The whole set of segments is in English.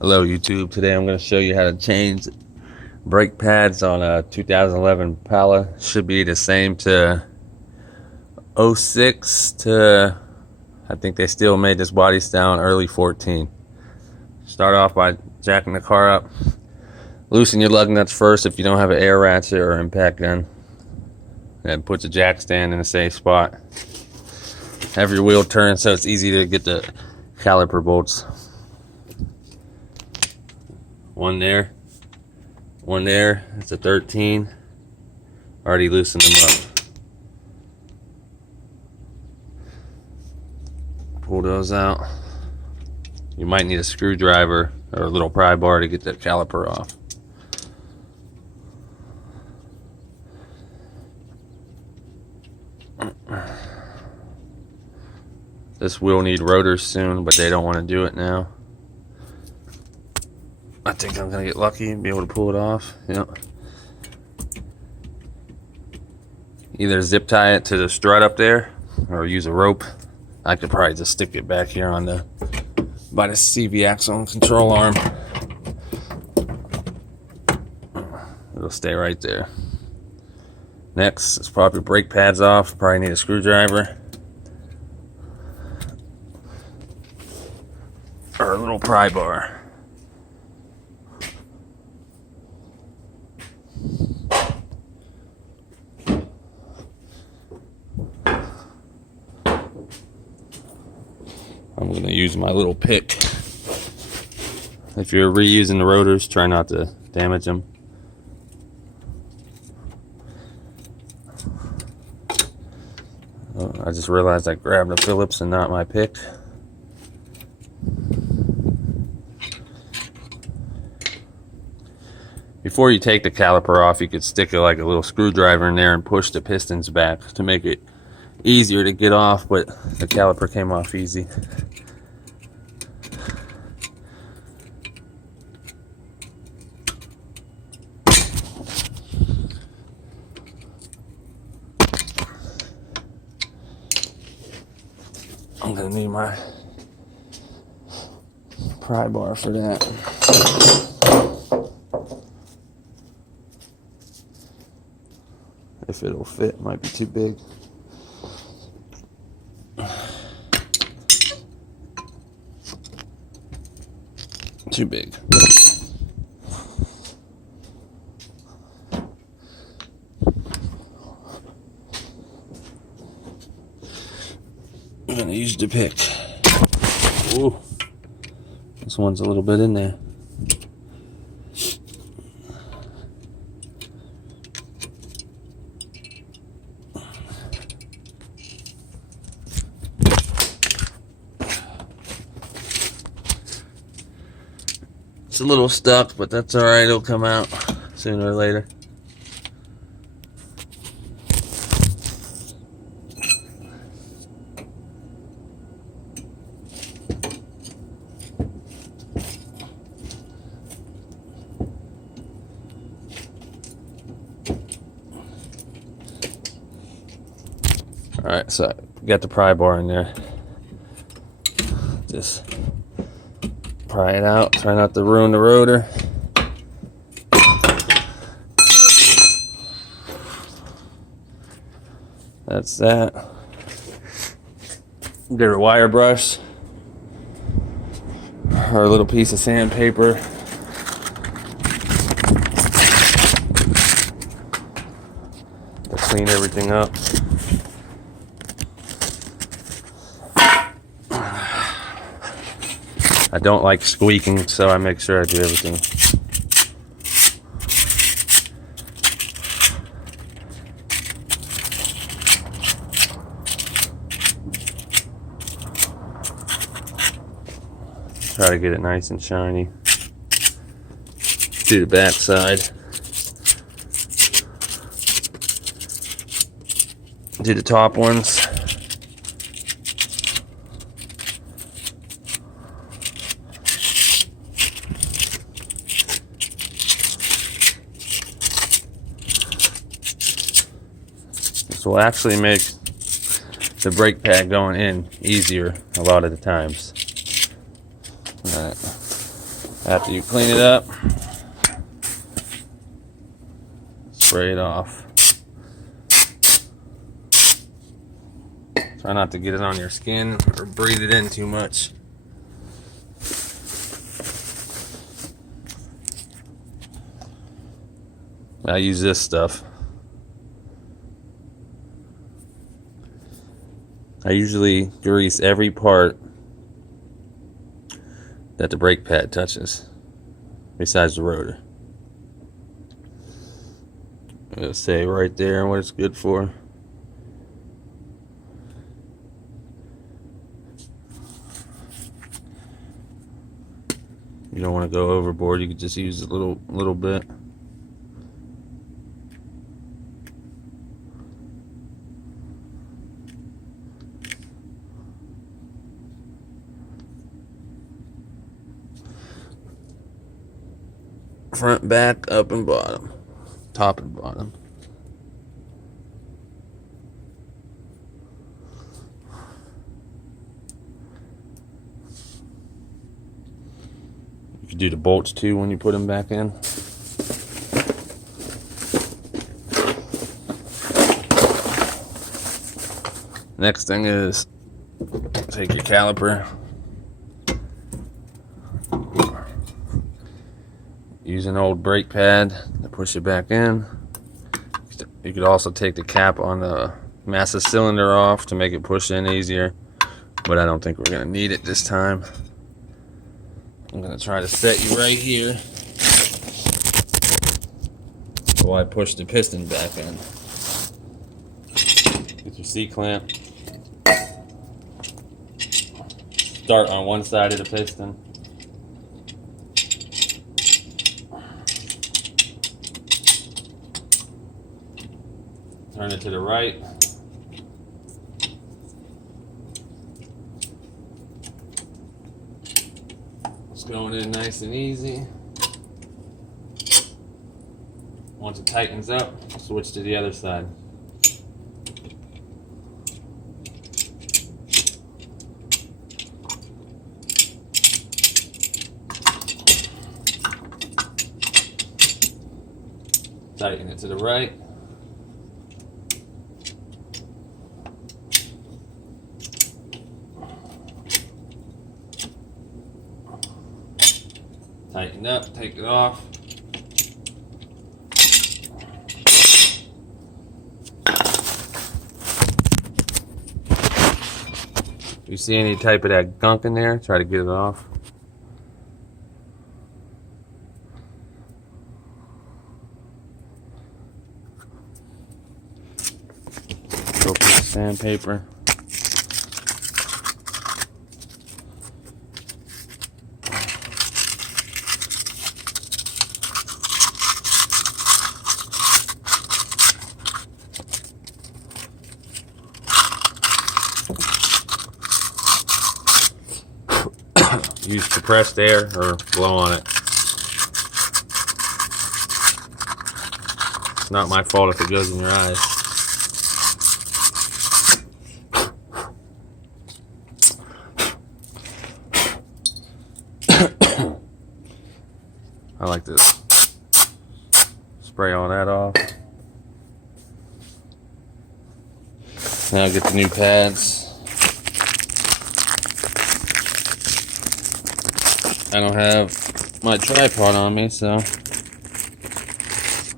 Hello YouTube, today I'm going to show you how to change brake pads on a 2011 Impala. Should be the same to '06 to, I think they still made this body style in early 14. Start off by jacking the car up. Loosen your lug nuts first if you don't have an air ratchet or impact gun. Then put the jack stand in a safe spot. Have your wheel turn so it's easy to get the caliper bolts. One there, it's a 13. Already loosened them up. Pull those out. You might need a screwdriver or a little pry bar to get the caliper off. This will need rotors soon, but they don't want to do it now. I think I'm gonna get lucky and be able to pull it off. Yep. Either zip tie it to the strut up there or use a rope. I could probably just stick it back here on by the CV axle and control arm. It'll stay right there. Next, let's pop your brake pads off. Probably need a screwdriver or a little pry bar. I'm going to use my little pick. If you're reusing the rotors, try not to damage them. Oh, I just realized I grabbed a Phillips and not my pick. Before you take the caliper off, you could stick like a little screwdriver in there and push the pistons back to make it easier to get off, but the caliper came off easy. I'm gonna need my pry bar for that. If it'll fit, might be too big. Too big. I'm gonna use the pick. Ooh, this one's a little bit in there. It's a little stuck, but that's alright, it'll come out sooner or later. Alright, so I got the pry bar in there. Just pry it out, try not to ruin the rotor. That's that. Get a wire brush or a little piece of sandpaper. To clean everything up. I don't like squeaking, so I make sure I do everything. Try to get it nice and shiny. Do the back side. Do the top ones. This will actually make the brake pad going in easier a lot of the times. Alright. After you clean it up, spray it off. Try not to get it on your skin or breathe it in too much. I use this stuff. I usually grease every part that the brake pad touches, besides the rotor. It'll say right there what it's good for. You don't want to go overboard. You could just use a little bit. Front, back, up and bottom, top and bottom. You can do the bolts too when you put them back in. Next thing is take your caliper. Use an old brake pad to push it back in. You could also take the cap on the master cylinder off to make it push in easier, but I don't think we're gonna need it this time. I'm gonna try to set you right here while I push the piston back in. Get your C-clamp. Start on one side of the piston. Turn it to the right. It's going in nice and easy. Once it tightens up, switch to the other side. Tighten it to the right. Tighten up, take it off. If you see any type of that gunk in there, try to get it off. Go for the sandpaper. Use compressed air or blow on it. It's not my fault if it goes in your eyes. I like to spray all that off. Now get the new pads. I don't have my tripod on me, so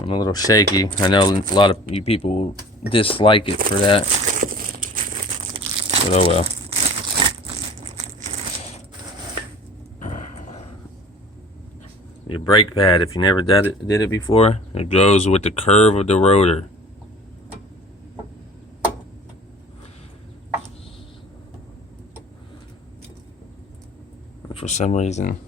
I'm a little shaky. I know a lot of you people dislike it for that, but oh well. Your brake pad, if you never did it before, it goes with the curve of the rotor. For some reason,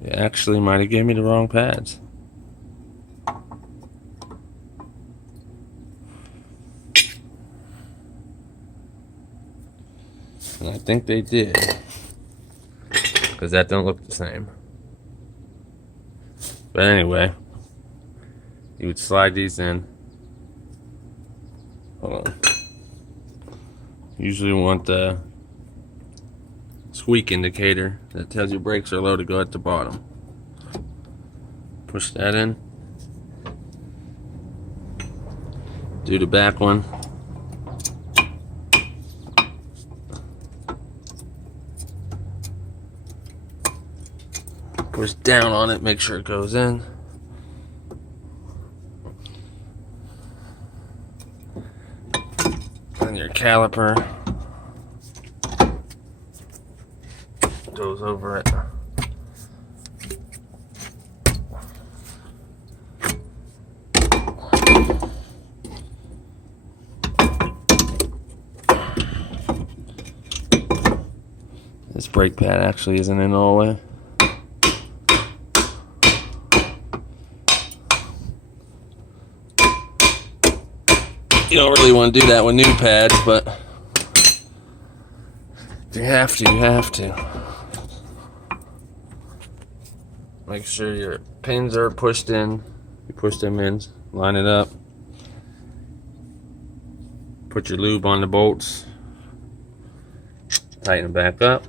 it actually might have gave me the wrong pads. And I think they did, because that don't look the same. But anyway, you would slide these in. Hold on. Usually want the squeak indicator that tells you brakes are low to go at the bottom. Push that in. Do the back one. Push down on it, make sure it goes in. And your caliper goes over it. This brake pad actually isn't in all the way. You don't really want to do that with new pads, but if you have to, you have to. Make sure your pins are pushed in. You push them in, line it up. Put your lube on the bolts. Tighten them back up.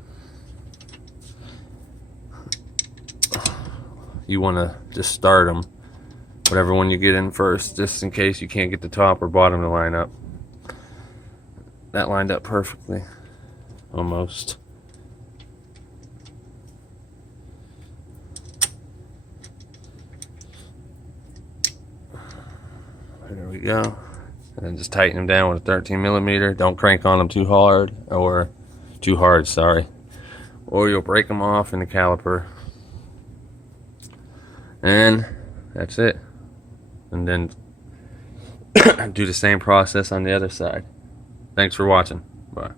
You want to just start them, whatever one you get in first, just in case you can't get the top or bottom to line up. That lined up perfectly, almost. There we go. And then just tighten them down with a 13mm. Don't crank on them too hard, or sorry, or you'll break them off in the caliper. And that's it. And then do the same process on the other side. Thanks for watching. Bye.